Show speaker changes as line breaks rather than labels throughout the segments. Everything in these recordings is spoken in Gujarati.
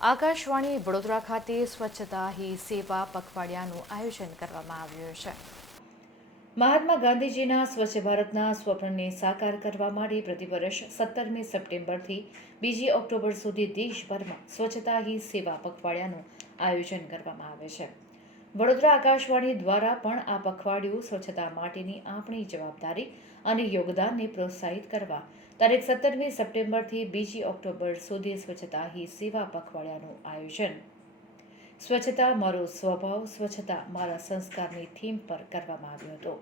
આકાશવાણી વડોદરા ખાતે સ્વચ્છતા હી સેવા પખવાડિયાનું આયોજન કરવામાં આવ્યું છે. મહાત્મા ગાંધીજીના સ્વચ્છ ભારતના સ્વપ્નને સાકાર કરવા માટે પ્રતિવર્ષ સત્તરમી સપ્ટેમ્બરથી બીજી ઓક્ટોબર સુધી દેશભરમાં સ્વચ્છતા હી સેવા પખવાડિયાનું આયોજન કરવામાં આવે છે. વડોદરા આકાશવાણી દ્વારા પણ આ પખવાડિયું સ્વચ્છતા માટેની આપણી જવાબદારી અને યોગદાનને પ્રોત્સાહિત કરવા. તારીખ સત્તરમી સપ્ટેમ્બરથી બીજી ઓક્ટોબર સુધી સ્વચ્છતા હી સેવા પખવાડિયાનું આયોજન. સ્વચ્છતા મારો સ્વભાવ, સ્વચ્છતા મારા સંસ્કારની થીમ પર કરવામાં આવ્યો હતો.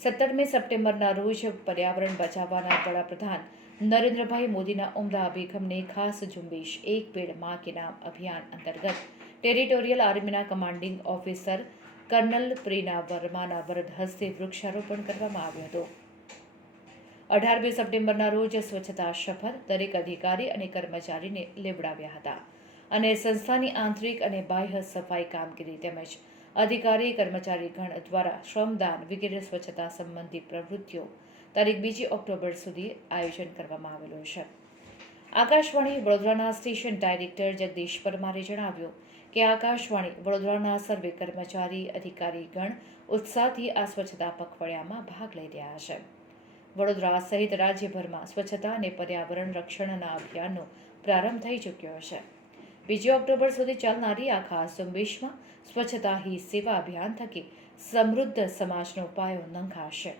સત્તરમી સપ્ટેમ્બરના રોજ પર્યાવરણ બચાવવાના વડાપ્રધાન નરેન્દ્રભાઈ મોદીના ઉમદા અભિગમને ખાસ ઝુંબેશ એક પેડમાં કે નામ અભિયાન અંતર્ગત ટેરિટોરિયલ આર્મીના કમાન્ડિંગ ઓફિસર કર્નલ પ્રીના વર્માના વરદ હસ્તે વૃક્ષારોપણ કરવામાં આવ્યું હતું. અઢારમી સપ્ટેમ્બરના રોજ સ્વચ્છતા શપથ દરેક અધિકારી અને કર્મચારીને લેવડાવ્યા હતા અને સંસ્થાની આંતરિક અને બાહ્ય સફાઈ કામગીરી તેમજ અધિકારી કર્મચારી ગણ દ્વારા શ્રમદાન વગેરે સ્વચ્છતા સંબંધી પ્રવૃત્તિઓ તારીખ બીજી ઓક્ટોબર સુધી આયોજન કરવામાં આવેલું છે. આકાશવાણી વડોદરાના સ્ટેશન ડાયરેક્ટર જગદીશ પરમારે જણાવ્યું કે આકાશવાણી વડોદરાના સર્વે કર્મચારી, અધિકારીગણ ઉત્સાહથી આ સ્વચ્છતા પખવાડિયામાં ભાગ લઈ રહ્યા છે. વડોદરા સહિત રાજ્યભરમાં સ્વચ્છતા અને પર્યાવરણ રક્ષણના અભિયાનનો પ્રારંભ થઈ ચૂક્યો છે. બીજી ઓક્ટોબર સુધી ચાલનારી આ ખાસ ઝુંબેશમાં સ્વચ્છતા હી સેવા અભિયાન થકી સમૃદ્ધ સમાજનો પાયો નંખાશે.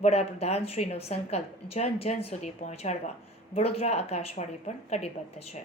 વડાપ્રધાનશ્રીનો સંકલ્પ જન જન સુધી પહોંચાડવા વડોદરા આકાશવાણી પણ કટિબદ્ધ છે.